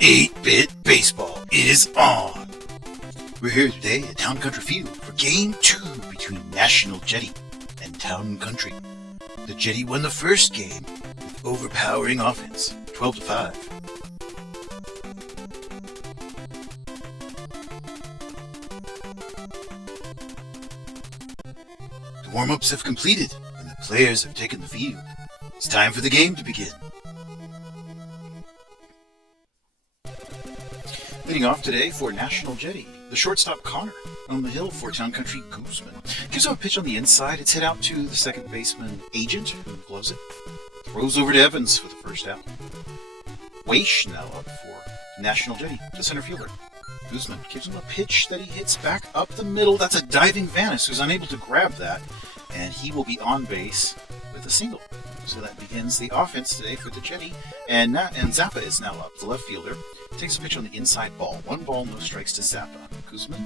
Eight-Bit Baseball is on! We're here today at Town Country Field for Game 2 between National Jetty and Town Country. The Jetty won the first game with overpowering offense, 12-5. The warm-ups have completed and the players have taken the field. It's time for the game to begin. Leading off today for National Jetty, the shortstop Connor. On the hill for Town Country, Guzman. Gives him a pitch on the inside. It's hit out to the second baseman, Agent, who blows it. Throws over to Evans for the first out. Weish now up for National Jetty, the center fielder. Guzman gives him a pitch that he hits back up the middle. That's a diving Vanis who's unable to grab that. And he will be on base with a single. So that begins the offense today for the Jetty. And Zappa is now up, the left fielder. Takes a pitch on the inside ball. 1 ball, no strikes to Zappa. Guzman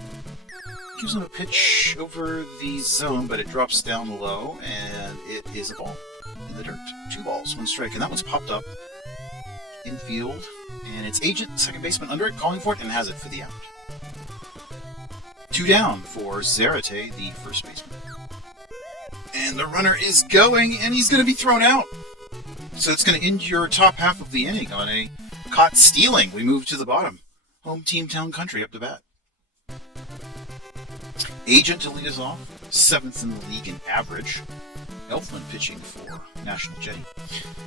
gives him a pitch over the zone, but it drops down low, and it is a ball in the dirt. 2 balls, 1 strike, and that one's popped up infield. And it's Agent, second baseman, under it, calling for it, and has it for the out. 2 down for Zarate, the first baseman. And the runner is going, and he's going to be thrown out. So it's going to end your top half of the inning on a caught stealing. We move to the bottom. Home team Town Country up to bat. Agent to lead us off. 7th in the league in average. Elfman pitching for National Jetty.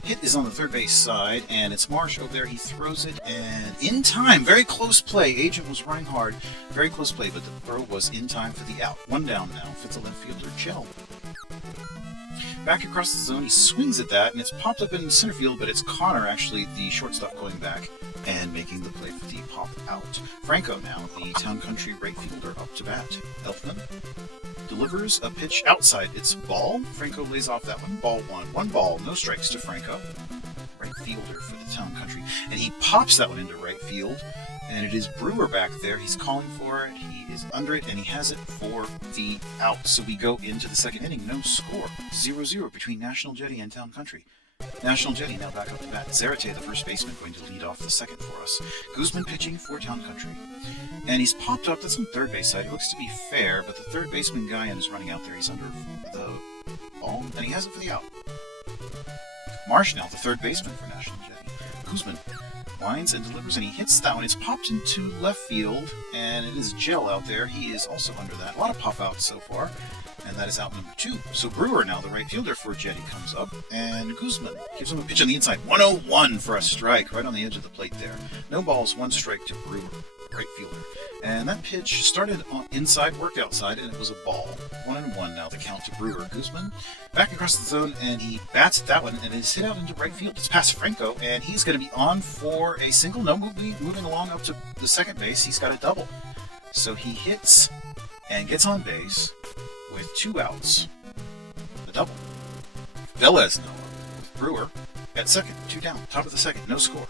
Hit is on the third base side, and it's Marsh over there. He throws it, and in time, very close play. Agent was running hard. Very close play, but the throw was in time for the out. 1 down now for the left fielder, Gel. Back across the zone, he swings at that, and it's popped up in center field, but it's Connor, actually, the shortstop, going back and making the play for the pop out. Franco now, the Town Country right fielder, up to bat. Elfman delivers a pitch outside. It's ball. Franco lays off that one. Ball 1. 1 ball, no strikes to Franco. Right fielder for the Town Country. And he pops that one into right field. And it is Brewer back there. He's calling for it. He is under it, and he has it for the out. So we go into the second inning. No score. 0-0 between National Jetty and Town Country. National Jetty now back up to bat. Zarate, the first baseman, going to lead off the second for us. Guzman pitching for Town Country. And he's popped up. That's on third base side. It looks to be fair, but the third baseman guy is running out there. He's under the ball, and he has it for the out. Marsh now, the third baseman for National Jetty. Guzman winds and delivers, and he hits that one. It's popped into left field, and it is Gel out there. He is also under that. A lot of pop-outs so far, and that is out number 2. So Brewer now, the right fielder for Jetty, comes up, and Guzman gives him a pitch on the inside. 1-0-1 for a strike, right on the edge of the plate there. No balls, 1 strike to Brewer, right fielder. And that pitch started inside, worked outside, and it was a ball. 1-1 now, the count to Brewer. Guzman back across the zone, and he bats at that one, and it's hit out into right field. It's past Franco, and he's going to be on for a single. No, moving along up to the second base. He's got a double. So he hits and gets on base with 2 outs. A double. Velez now with Brewer at second. 2 down. Top of the second. No score.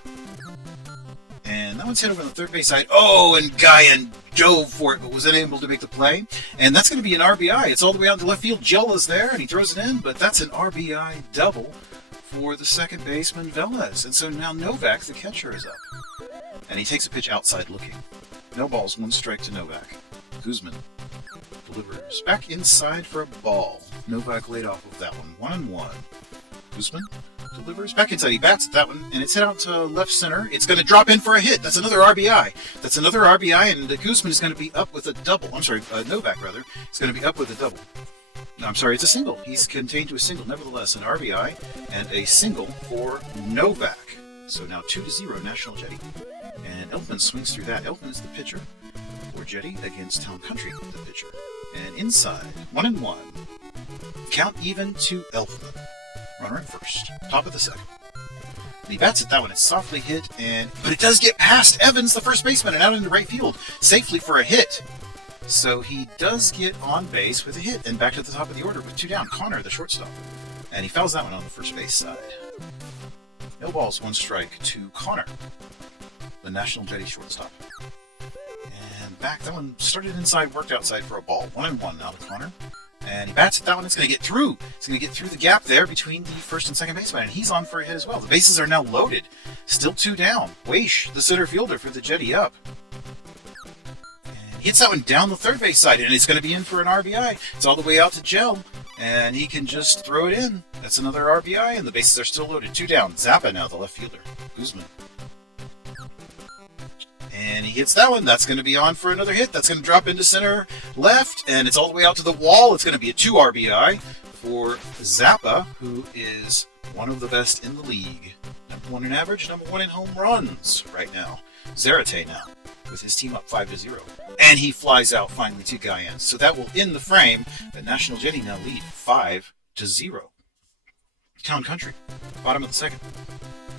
And that one's hit over on the third base side. Oh, and Guyan dove for it, but was unable to make the play. And that's going to be an RBI. It's all the way out to left field. Gel is there, and he throws it in, but that's an RBI double for the second baseman, Velez. And so now Novak, the catcher, is up. And he takes a pitch outside looking. No balls, 1 strike to Novak. Guzman delivers back inside for a ball. Novak laid off of that one. 1-1. Guzman delivers back inside. He bats at that one, and it's hit out to left center. It's going to drop in for a hit. That's another RBI. That's another RBI, and Guzman is going to be up with a double. I'm sorry, Novak, rather. Is going to be up with a double. No, I'm sorry, it's a single. He's contained to a single. Nevertheless, an RBI and a single for Novak. So now 2-0, National Jetty. And Elfman swings through that. Elfman is the pitcher for Jetty against Town Country, the pitcher. And inside, 1-1. Count even to Elfman. Runner at first. Top of the second. And he bats at that one. It's softly hit, but it does get past Evans, the first baseman, and out into right field safely for a hit. So he does get on base with a hit, and back to the top of the order with 2 down. Connor, the shortstop. And he fouls that one on the first base side. No balls, 1 strike to Connor, the National Jetty shortstop. And back, that one started inside, worked outside for a ball. 1-1 now to Connor. And he bats at that one. It's going to get through. It's going to get through the gap there between the first and second baseman. And he's on for a hit as well. The bases are now loaded. Still 2 down. Weish, the center fielder for the Jetty, up. And he hits that one down the third base side. And it's going to be in for an RBI. It's all the way out to Gel. And he can just throw it in. That's another RBI. And the bases are still loaded. 2 down. Zappa now, the left fielder. Guzman. And he hits that one. That's going to be on for another hit. That's going to drop into center left. And it's all the way out to the wall. It's going to be a 2 RBI for Zappa, who is one of the best in the league. Number 1 in average, number 1 in home runs right now. Zarate now, with his team up 5-0. And he flies out finally to Guyan. So that will end the frame. But National Jetty now lead 5-0. Town Country, bottom of the second.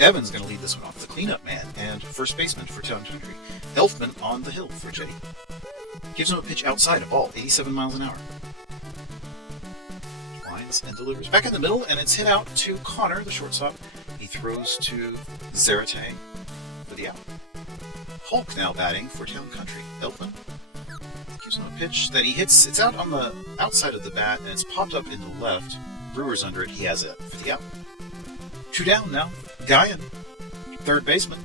Evans going to lead this one off, the cleanup man and first baseman for Town Country. Elfman on the hill for Jetty. Gives him a pitch outside, a ball, 87 miles an hour. Lines and delivers. Back in the middle, and it's hit out to Connor, the shortstop. He throws to Zarate for the out. Hulk now batting for Town Country. Elfman gives him a pitch that he hits. It's out on the outside of the bat, and it's popped up in the left. Brewer's under it. He has it for the out. 2 down now. Guyan, third baseman.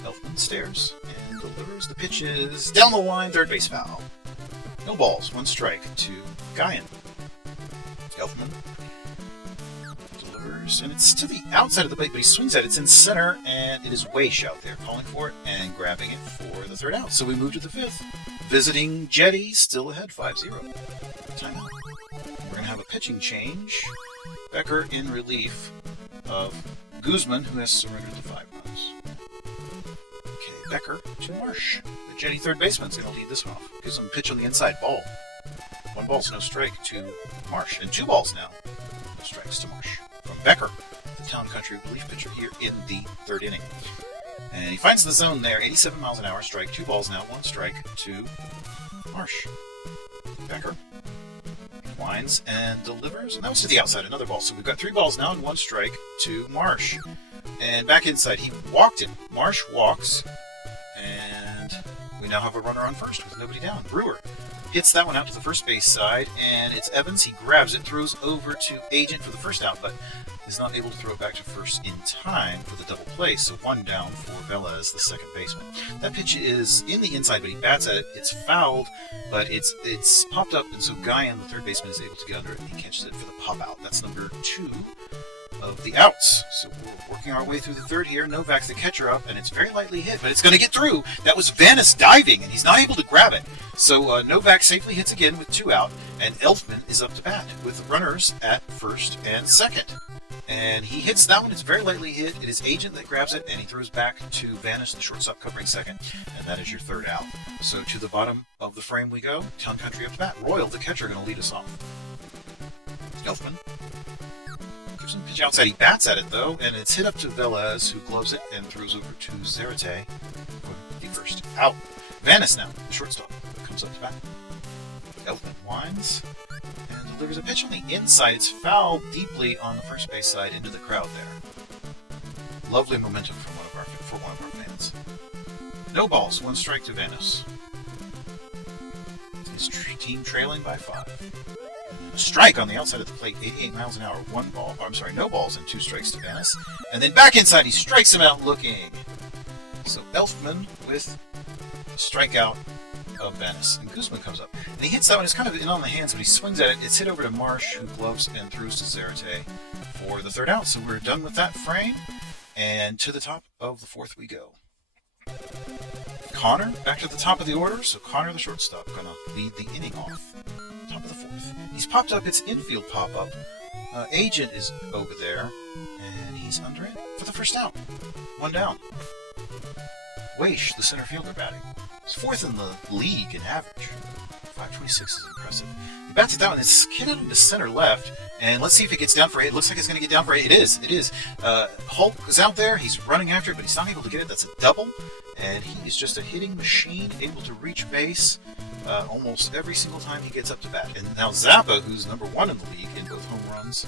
Elfman stares and delivers. The pitch is down the line, third base foul. No balls, 1 strike to Guyan. Elfman delivers, and it's to the outside of the plate, but he swings at it. It's in center, and it is Weish out there calling for it and grabbing it for the third out. So we move to the 5th. Visiting Jetty, still ahead, 5-0. Timeout. We're going to have a pitching change. Becker in relief of Guzman, who has surrendered to 5 runs. Okay, Becker to Marsh. The Jetty third baseman's going to lead this one off. Gives him a pitch on the inside, ball. 1 ball, no strike to Marsh. And 2 balls now. No strikes to Marsh. From Becker, the Town Country relief pitcher here in the 3rd inning. And he finds the zone there, 87 miles an hour, strike. 2 balls now, 1 strike to Marsh. Becker winds and delivers, and that was to the outside, another ball. So we've got 3 balls now and 1 strike to Marsh. And back inside, he walked it. Marsh walks, and we now have a runner on first with nobody down. Brewer hits that one out to the first base side, and it's Evans. He grabs it, throws over to Agent for the first out, but is not able to throw it back to first in time for the double play. So 1 down for Velez, the second baseman. That pitch is in the inside, but he bats at it. It's fouled, but it's popped up, and so Guyan, the third baseman, is able to get under it, and he catches it for the pop out. That's number 2 of the outs. So we're working our way through the 3rd here. Novak's the catcher up, and it's very lightly hit, but it's going to get through. That was Vanis diving, and he's not able to grab it. So Novak safely hits again with 2 out, and Elfman is up to bat with runners at first and second. And he hits that one. It's very lightly hit. It is Agent that grabs it, and he throws back to Vanis, the shortstop, covering second. And that is your 3rd out. So to the bottom of the frame we go. Town Country up to bat. Royal, the catcher, going to lead us off. Elfman gives him a pitch outside. He bats at it, though, and it's hit up to Velez, who gloves it and throws over to Zarate for the first out. Vanis now, the shortstop, comes up to bat. Elfman winds and delivers a pitch on the inside. It's fouled deeply on the first base side into the crowd there. Lovely momentum for one of our fans. No balls, 1 strike to Vanis. His team trailing by 5. A strike on the outside of the plate, 88 miles an hour, no balls and 2 strikes to Vanis. And then back inside, he strikes him out looking. So Elfman with a strikeout of Vanis. And Guzman comes up. And he hits that one. It's kind of in on the hands, but he swings at it. It's hit over to Marsh, who gloves and throws to Zarate for the 3rd out. So we're done with that frame. And to the top of the 4th we go. Connor back to the top of the order. So Connor, the shortstop, going to lead the inning off. Top of the 4th. He's popped up. It's infield pop-up. Agent is over there. And he's under it for the first out. 1 down. Weish, the center fielder, batting. He's 4th in the league in average. 526 is impressive. He bats it down. It's hit into center left. And let's see if it gets down for a hit. It looks like it's going to get down for a hit. It is. Hulk is out there. He's running after it, but he's not able to get it. That's a double. And he is just a hitting machine, able to reach base almost every single time he gets up to bat. And now Zappa, who's number 1 in the league in both home runs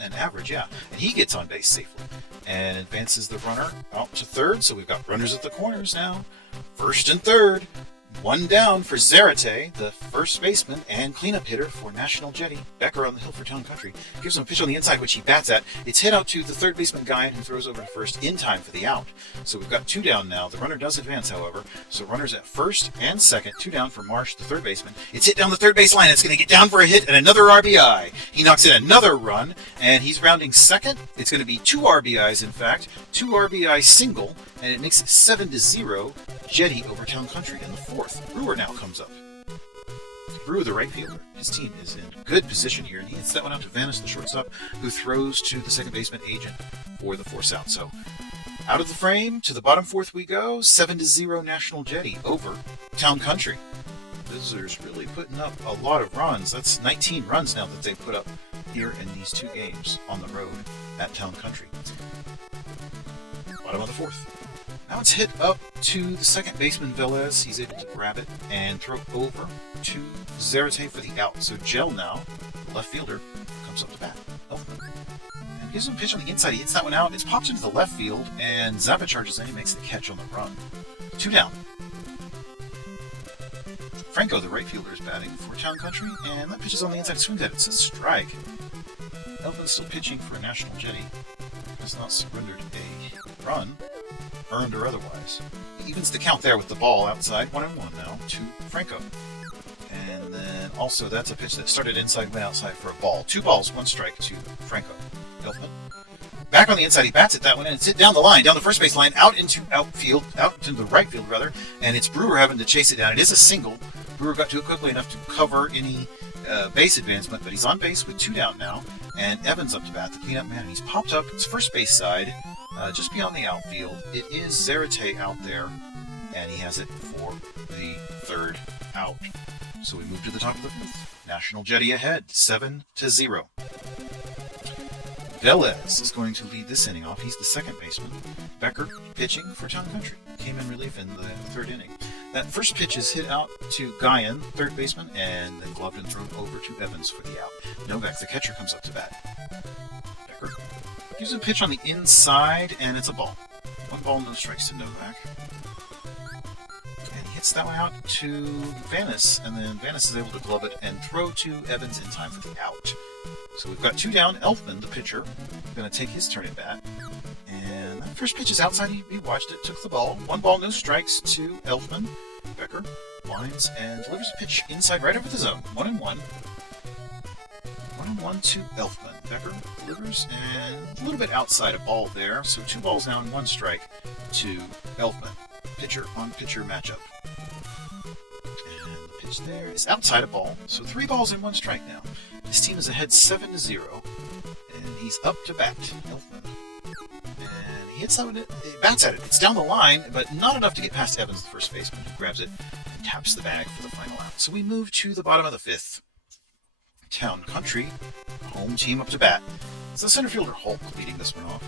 and average, and he gets on base safely and advances the runner out to 3rd. So we've got runners at the corners now. 1st and 3rd. One down for Zarate, the first baseman and cleanup hitter for National Jetty. Becker on the hill for Town Country. Gives him a pitch on the inside, which he bats at. It's hit out to the third baseman, Guyan, who throws over to first in time for the out. So we've got 2 down now. The runner does advance, however. So runners at first and second. 2 down for Marsh, the third baseman. It's hit down the third base line. It's going to get down for a hit and another RBI. He knocks in another run, and he's rounding second. It's going to be 2 RBIs, in fact. 2 RBI single, and it makes it 7-0. Jetty over Town Country in the fourth. Brewer now comes up. Brewer, the right fielder. His team is in good position here, and he hits that one out to Vanis, the shortstop, who throws to the second baseman, Agent, for the force out. So, out of the frame, to the bottom fourth we go. 7-0 National Jetty over Town Country. Visitors really putting up a lot of runs. That's 19 runs now that they put up here in these 2 games on the road at Town Country. Bottom of the fourth. Now it's hit up to the second baseman, Velez. He's able to grab it and throw over to Zarate for the out. So Gel now, the left fielder, comes up to bat. Elfman. And gives him a pitch on the inside. He hits that one out. It's popped into the left field, and Zappa charges in. He makes the catch on the run. 2 down. Franco, the right fielder, is batting for Town Country, and that pitch is on the inside. Swings at it. It's a strike. Elfman's still pitching for National Jetty. Has not surrendered a run, earned or otherwise. He evens the count there with the ball outside. 1-1 now to Franco. And then also that's a pitch that started inside, went outside for a ball. 2 balls, 1 strike to Franco. Elfman. Back on the inside, he bats at that one, and it's hit down the line, down the first base line, out into the right field, rather. And it's Brewer having to chase it down. It is a single. Brewer got to it quickly enough to cover any base advancement, but he's on base with 2 down now. And Evans up to bat, the cleanup man, and he's popped up. It's first base side, just beyond the outfield. It is Zarate out there, and he has it for the third out. So we move to the top of the fifth. National Jetty ahead, 7-0. Velez is going to lead this inning off. He's the second baseman. Becker pitching for Town Country. Came in relief in the third inning. That first pitch is hit out to Guyan, third baseman, and then gloved and thrown over to Evans for the out. Novak, the catcher, comes up to bat. Becker gives him a pitch on the inside, and it's a ball. 1 ball, no strikes to Novak. And he hits that one out to Vanis, and then Vanis is able to glove it and throw to Evans in time for the out. So we've got 2 down. Elfman, the pitcher, going to take his turn at bat. And that first pitch is outside. He watched it, took the ball. 1 ball, no strikes to Elfman. Becker lines and delivers a pitch inside right over the zone. 1-1. 1-1 to Elfman. Becker delivers and a little bit outside a ball there. So 2 balls now and 1 strike to Elfman. Pitcher on pitcher matchup. And the pitch there is outside a ball. So 3 balls and 1 strike now. His team is ahead 7-0, and he's up to bat. Elfman. And he hits that one, he bats at it. It's down the line, but not enough to get past Evans, the first baseman, who grabs it and taps the bag for the final out. So we move to the bottom of the fifth. Town Country, home team up to bat. It's the center fielder Hulk leading this one off.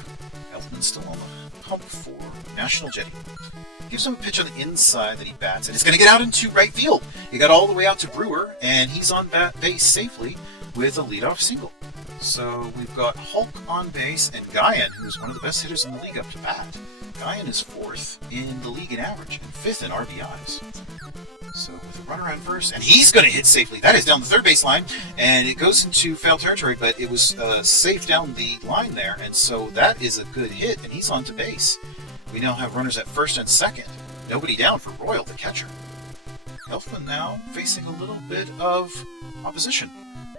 Elfman's still on the hump for National Jetty. Gives him a pitch on the inside that he bats, and it's going to get out into right field. He got all the way out to Brewer, and he's on base safely with a leadoff single. So we've got Hulk on base and Guyan, who's one of the best hitters in the league, up to bat. Guyan is 4th in the league in average and 5th in RBIs. So with a runner on first, and he's going to hit safely. That is down the third base line, and it goes into foul territory, but it was safe down the line there, and so that is a good hit, and he's on to base. We now have runners at first and second. Nobody down for Royal, the catcher. Elfman now facing a little bit of opposition.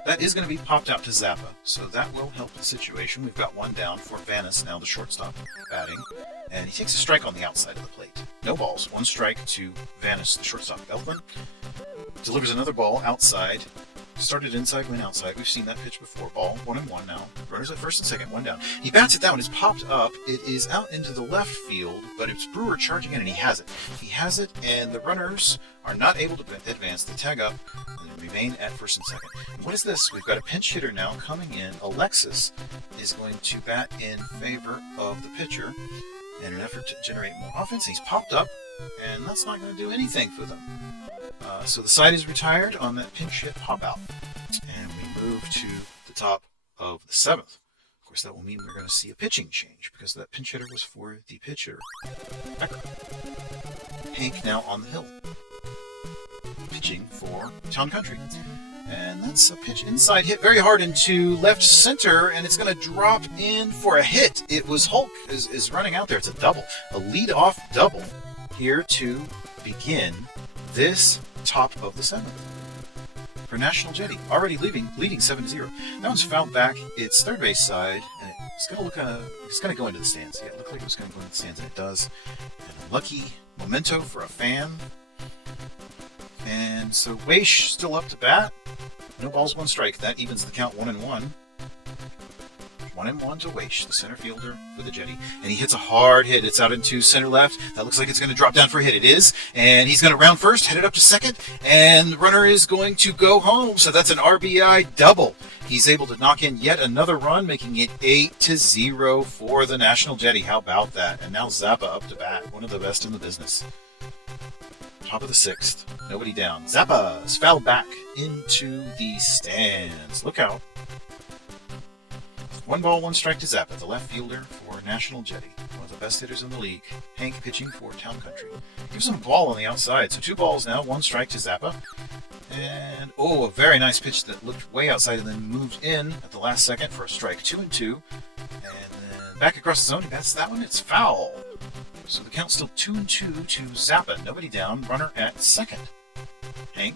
That is going to be popped out to Zappa, so that will help the situation. We've got 1 down for Vanis, now the shortstop, batting. And he takes a strike on the outside of the plate. No balls, 1 strike to Vanis, the shortstop. Elfman delivers another ball outside. Started inside, went outside. We've seen that pitch before. Ball, 1-1 now. Runners at first and second, 1 down. He bats it down. It's popped up. It is out into the left field, but it's Brewer charging in, and he has it. He has it, and the runners are not able to advance. They tag up and remain at first and second. And what is this? We've got a pinch hitter now coming in. Alexis is going to bat in favor of the pitcher in an effort to generate more offense. He's popped up, and that's not going to do anything for them. So the side is retired on that pinch hit pop out. And we move to the top of the 7th. Of course, that will mean we're going to see a pitching change because that pinch hitter was for the pitcher, Becker. Hank now on the hill. pitching for Town Country. And that's a pitch inside hit very hard into left center, and it's going to drop in for a hit. It was Hulk is running out there. It's a double, a lead-off double here to begin this top of the seventh for National Jetty, already leading 7-0. That one's fouled back. It's third base side, and it's going to go into the stands. Yeah, it looked like it was going to go into the stands, and it does. And a lucky memento for a fan. And so Weish still up to bat. No balls, one strike. That evens the count 1-1. 1-1 to Weish, the center fielder for the Jetty. And he hits a hard hit. It's out into center left. That looks like it's going to drop down for a hit. It is. And he's going to round first, headed up to second. And the runner is going to go home. So that's an RBI double. He's able to knock in yet another run, making it 8-0 for the National Jetty. How about that? And now Zappa up to bat. One of the best in the business. Top of the sixth. Nobody down. Zappa is fouled back into the stands. Look out. 1 ball, 1 strike to Zappa, the left fielder for National Jetty. One of the best hitters in the league. Hank pitching for Town Country. Gives him a ball on the outside. So 2 balls now, 1 strike to Zappa. And, a very nice pitch that looked way outside and then moved in at the last second for a strike. 2-2. And then back across the zone. He bats that one. It's foul. So the count's still 2-2 to Zappa. Nobody down. Runner at second. Hank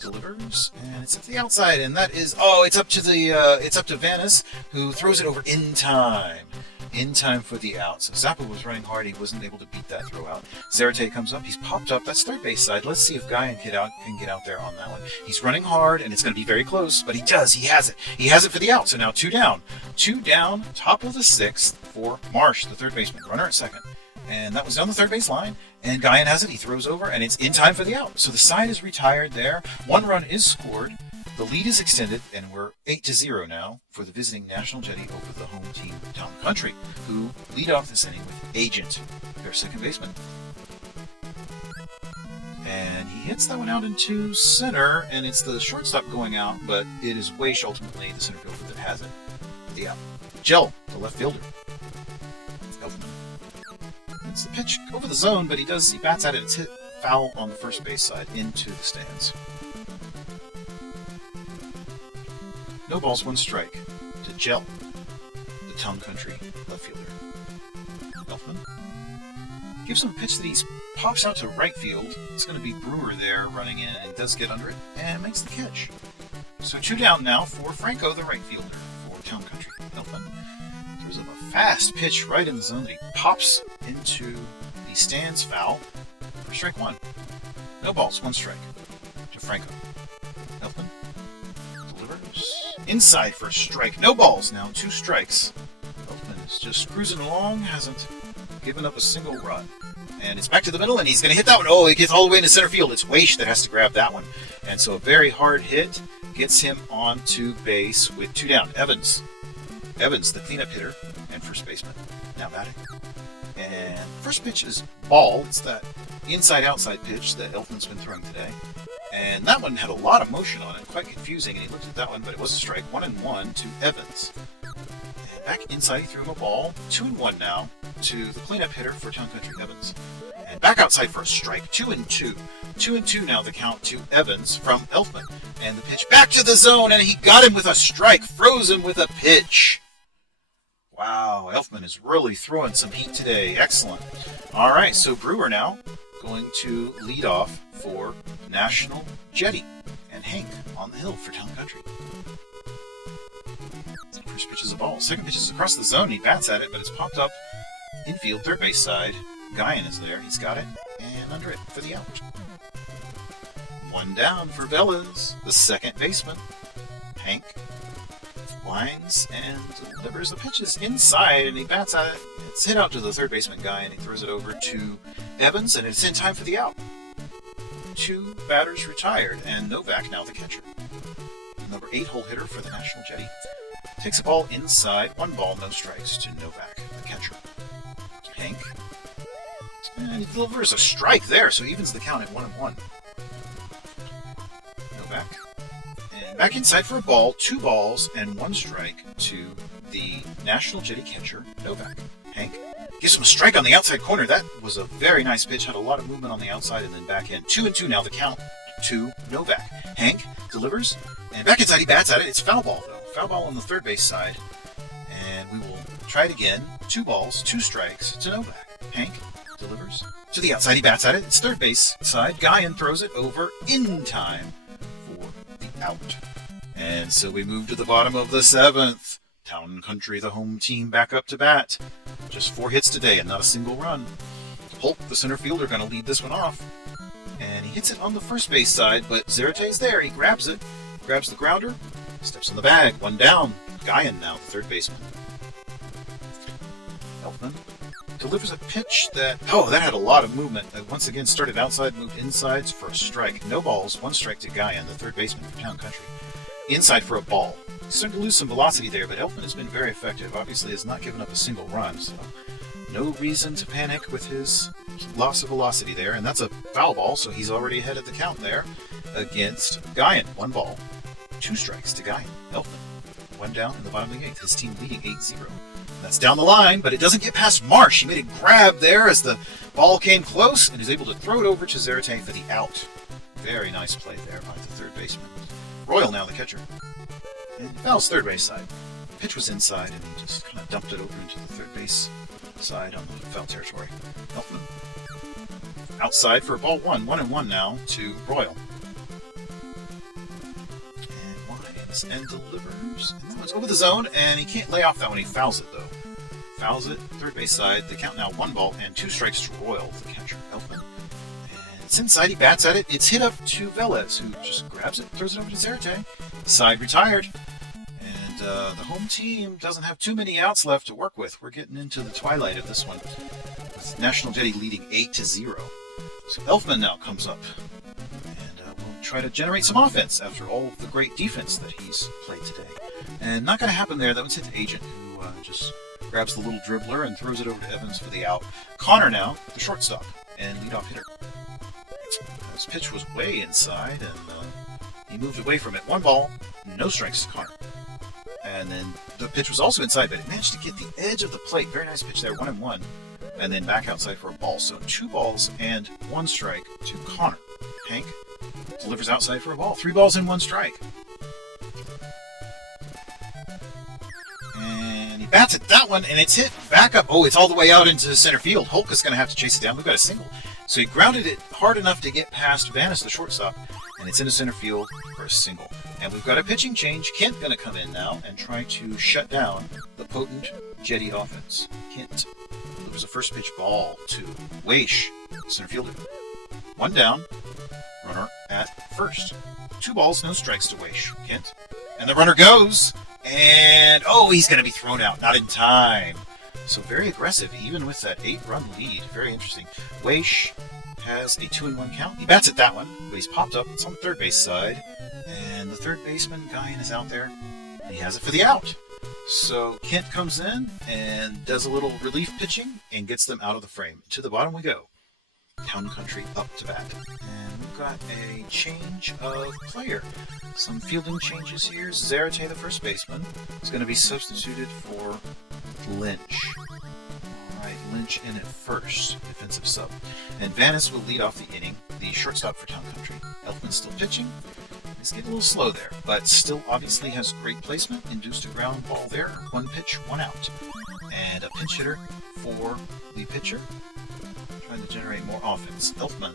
delivers, and it's at the outside, and that is it's up to Vanis, who throws it over in time for the out. So Zappa was running hard. He wasn't able to beat that throw out. Zarate comes up. He's popped up. That's third base side. Let's see if Guyan can get out there on that one. He's running hard, and it's going to be very close, but he does. He has it. He has it for the out. So now 2 down. 2 down, top of the sixth for Marsh, the third baseman. Runner at second. And that was down the third base line. And Guyan has it. He throws over, and it's in time for the out. So the side is retired there. 1 run is scored. The lead is extended, and we're 8-0 now for the visiting National Jetty over the home team, Town Country, who lead off this inning with Agent, their second baseman. And he hits that one out into center, and it's the shortstop going out, but it is Weish, ultimately, the center fielder, that has it. The out. Gel, the left fielder. It's the pitch over the zone, but he bats at it. It's hit foul on the first base side into the stands. No balls, 1 strike to Gel, the Town Country left fielder. Elfman gives him a pitch that he pops out to right field. It's going to be Brewer there running in, and does get under it and makes the catch. So 2 down now for Franco, the right fielder for Town Country. Elfman throws him a fast pitch right in the zone that he pops into the stands, foul for strike 1. No balls, 1 strike to Franco. Elfman delivers inside for a strike. No balls now, 2 strikes. Elfman is just cruising along, hasn't given up a single run. And it's back to the middle, and he's going to hit that one. It gets all the way into center field. It's Weish that has to grab that one. And so a very hard hit gets him onto base with 2 down. Evans, the cleanup hitter and first baseman, now batting. And first pitch is ball. It's that inside-outside pitch that Elfman's been throwing today. And that one had a lot of motion on it, quite confusing. And he looked at that one, but it was a strike. 1-1 to Evans. And back inside, he threw him a ball. 2-1 now to the cleanup hitter for Town Country, Evans. And back outside for a strike. 2-2. 2-2 now the count to Evans from Elfman. And the pitch back to the zone, and he got him with a strike. Froze him with a pitch. Wow, Elfman is really throwing some heat today. Excellent. All right, so Brewer now going to lead off for National Jetty. And Hank on the hill for Town Country. First pitch is a ball. Second pitch is across the zone. He bats at it, but it's popped up infield, third base side. Guyan is there. He's got it. And under it for the out. 1 down for Velez, the second baseman. Hank lines and delivers the pitches inside, and he bats at it. It's hit out to the third baseman guy, and he throws it over to Evans, and it's in time for the out. 2 batters retired, and Novak now the catcher. Number 8 hole hitter for the National Jetty. Takes a ball inside, 1 ball, no strikes to Novak, the catcher. Hank. And he delivers a strike there, so evens the count at 1-1. Novak. And back inside for a ball, 2 balls, and 1 strike to the National Jetty catcher, Novak. Hank gives him a strike on the outside corner. That was a very nice pitch, had a lot of movement on the outside and then back in. 2-2 now the count to Novak. Hank delivers, and back inside he bats at it. It's foul ball, though. Foul ball on the third base side. And we will try it again. 2 balls, 2 strikes to Novak. Hank delivers to the outside. He bats at it. It's third base side. Guyan throws it over in time for the out. And so we move to the bottom of the 7th. Town Country, the home team, back up to bat. Just 4 hits today and not a single run. Hulk, the center fielder, going to lead this one off. And he hits it on the first base side, but Zarate's there. He grabs it, grabs the grounder, steps in the bag. 1 down. Guyan now, the third baseman. Elfman delivers a pitch that had a lot of movement. That once again started outside, moved inside for a strike. No balls, 1 strike to Guyan, the third baseman for Town Country. Inside for a ball. He's starting to lose some velocity there, but Elfman has been very effective. Obviously has not given up a single run, so no reason to panic with his loss of velocity there. And that's a foul ball, so he's already ahead of the count there against Guyan. 1 ball, 2 strikes to Guyan. Elfman, 1 down in the bottom of the 8th. His team leading 8-0. That's down the line, but it doesn't get past Marsh. He made a grab there as the ball came close and is able to throw it over to Zarate for the out. Very nice play there by the third baseman. Royal now the catcher. And fouls third base side. Pitch was inside and he just kind of dumped it over into the third base side on the foul territory. Elfman outside for ball 1. 1-1 now to Royal. And winds and delivers. And that one's over the zone, and he can't lay off that one. He fouls it, though. Fouls it, third base side. The count now 1 ball and 2 strikes to Royal, the catcher. Elfman. And it's inside. He bats at it. It's hit up to Velez, who just grabs it, throws it over to Zarate. Side retired. And the home team doesn't have too many outs left to work with. We're getting into the twilight of this one, with National Jetty leading 8-0. So Elfman now comes up, and we'll try to generate some offense after all of the great defense that he's played today. And not going to happen there. That one's hit to Agent, who just grabs the little dribbler and throws it over to Evans for the out. Connor now, the shortstop and leadoff hitter. His pitch was way inside, and he moved away from it. 1 ball, no strikes to Connor. And then the pitch was also inside, but it managed to get the edge of the plate. Very nice pitch there, 1-1. And then back outside for a ball. So 2 balls and 1 strike to Connor. Hank delivers outside for a ball. 3 balls and 1 strike. And he bats at that one, and it's hit back up. Oh, it's all the way out into center field. Hulk is going to have to chase it down. We've got a single. So he grounded it hard enough to get past Vanis, the shortstop, and it's into center field for a single. And we've got a pitching change. Kent going to come in now and try to shut down the potent Jetty offense. Kent delivers a first pitch ball to Weish, center fielder. 1 down, runner at first. 2 balls, no strikes to Weish. Kent. And the runner goes, and he's going to be thrown out. Not in time. So very aggressive, even with that 8-run lead. Very interesting. Weish has a 2-1 count. He bats at that one, but he's popped up. It's on the third base side. And the third baseman, Guyan, is out there. And he has it for the out. So Kent comes in and does a little relief pitching and gets them out of the frame. To the bottom we go. Town Country up to bat. And we've got a change of player. Some fielding changes here. Zarate, the first baseman, is going to be substituted for Lynch. Alright, Lynch in at first, defensive sub. And Vanis will lead off the inning, the shortstop for Town Country. Elfman's still pitching. He's getting a little slow there, but still obviously has great placement. Induced a ground ball there. 1 pitch, 1 out. And a pinch hitter for the pitcher. Trying to generate more offense. Elfman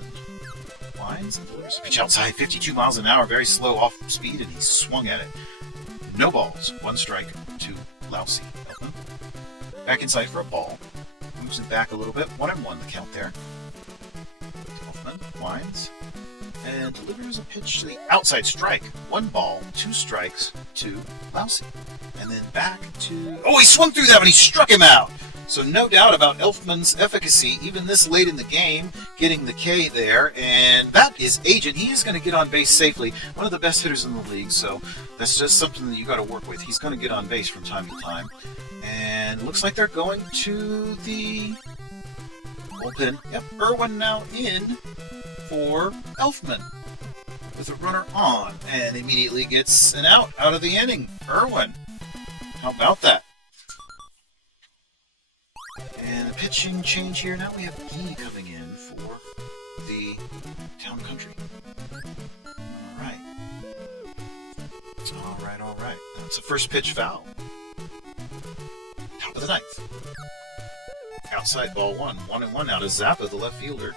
lines and delivers a pitch outside, 52 miles an hour, very slow off speed, and he swung at it. No balls, 1 strike to Lousy. Elfman back inside for a ball. Moves it back a little bit. 1-1 the count there. Elfman lines and delivers a pitch to the outside strike. 1 ball, 2 strikes to Lousy. And then back to... he swung through that one. He struck him out. So no doubt about Elfman's efficacy, even this late in the game, getting the K there. And that is Agent. He is going to get on base safely. One of the best hitters in the league. So that's just something that you got to work with. He's going to get on base from time to time. And looks like they're going to the bullpen. Yep, Irwin now in for Elfman with a runner on, and immediately gets an out of the inning. Irwin, how about that? And a pitching change here. Now we have E coming in for the Town Country. all right. That's a first pitch foul. Top of the ninth. Outside ball one. 1-1 now to Zappa, the left fielder.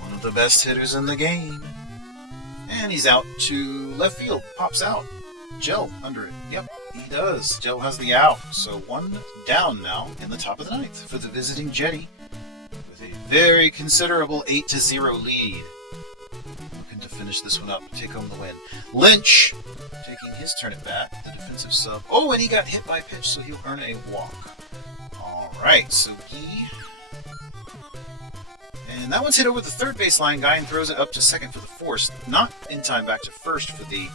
One of the best hitters in the game. And he's out to left field. Pops out. Gel under it. Yep, he does. Gel has the out. So one down now in the top of the ninth for the visiting Jetty with a very considerable 8-0 lead. Looking to finish this one up, take home the win. Lynch taking his turn at bat, the defensive sub. Oh, and he got hit by a pitch, so he'll earn a walk. All right, so and that one's hit over the third baseline guy and throws it up to second for the force. Not in time back to first for the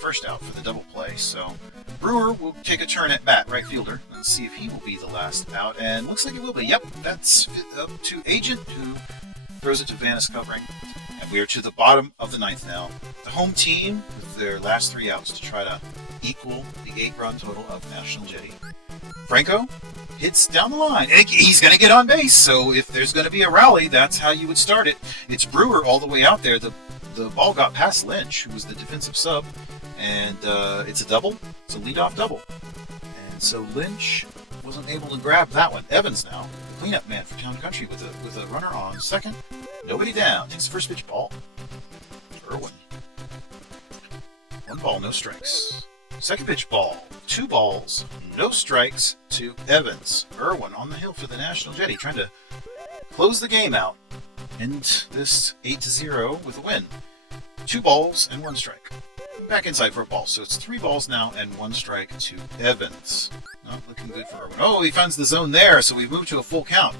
first out for the double play. So Brewer will take a turn at bat, right fielder, and see if he will be the last out. And looks like it will be. Yep, that's up to Agent, who throws it to Vanis covering. And we are to the bottom of the ninth now. The home team with their last 3 outs to try to equal the 8-run total of National Jetty. Franco hits down the line. And he's going to get on base, so if there's going to be a rally, that's how you would start it. It's Brewer all the way out there. The ball got past Lynch, who was the defensive sub, and it's a double. It's a leadoff double. And so Lynch wasn't able to grab that one. Evans now, the cleanup man for Town Country with a runner on second. Nobody down. Takes the first pitch ball. Irwin. 1 ball, no strikes. Second pitch ball. 2 balls, no strikes to Evans. Irwin on the hill for the National Jetty, trying to close the game out. End this 8-0 with a win. 2 balls and 1 strike. Back inside for a ball. So it's 3 balls now and 1 strike to Evans. Not looking good for Irwin. Oh, he finds the zone there, so we've moved to a full count.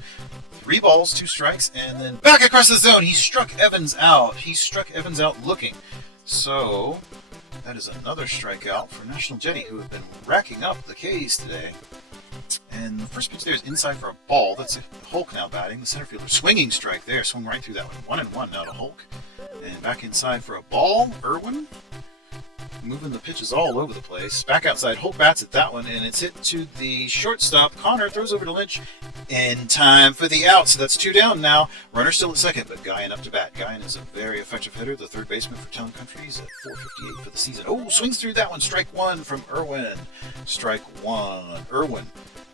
3 balls, 2 strikes, and then back across the zone. He struck Evans out. He struck Evans out looking. So that is another strikeout for National Jetty, who have been racking up the Ks today. And the first pitch there is inside for a ball. That's Hulk now batting. The center fielder swinging strike there. Swung right through that one. 1-1 now to Hulk. And back inside for a ball. Irwin moving the pitches all over the place. Back outside. Hulk bats at that one, and it's hit to the shortstop. Connor throws over to Lynch in time for the out. So that's 2 down now. Runner still at second, but Guyan up to bat. Guyan is a very effective hitter. The third baseman for Town Country. He's at .458 for the season. Oh, swings through that one. Strike 1 from Irwin. Strike 1. Irwin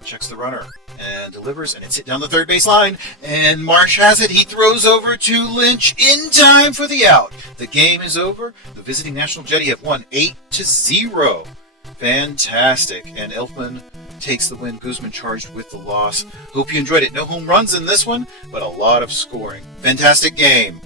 checks the runner and delivers, and it's hit down the third base line. And Marsh has it. He throws over to Lynch in time for the out. The game is over. The visiting National Jetty have won 8-0. Fantastic. And Elfman takes the win. Guzman charged with the loss. Hope you enjoyed it. No home runs in this one, but a lot of scoring. Fantastic game.